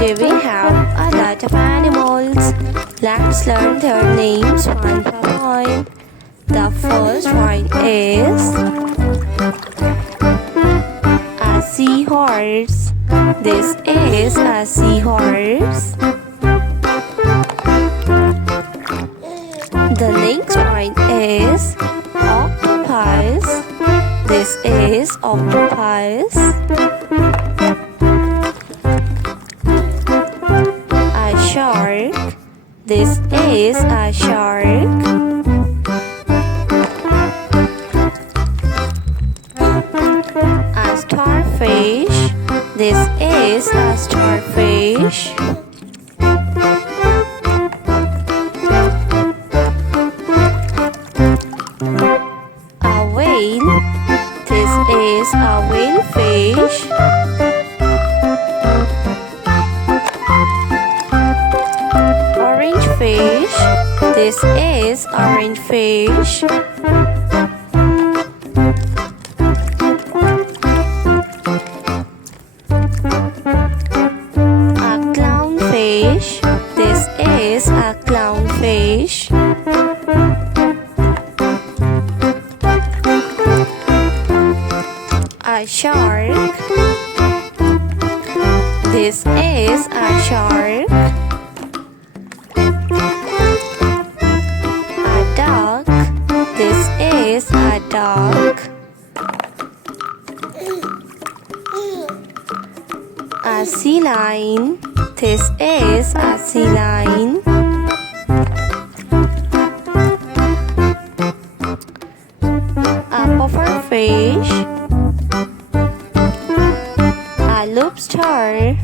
Today we have a lot of animals. Let's learn their names one by one. The first one is a seahorse. This is a seahorse. The next one is octopus. This is octopus. A shark. This is a shark. A starfish. This is a starfish. A whale. This is a whale fish. Orange fish. This is orange fish. A clownfish. This is a clownfish. A shark. This is a shark. A duck. This is a duck. A sea lion. This is a sea lion. A pufferfish. A lobster.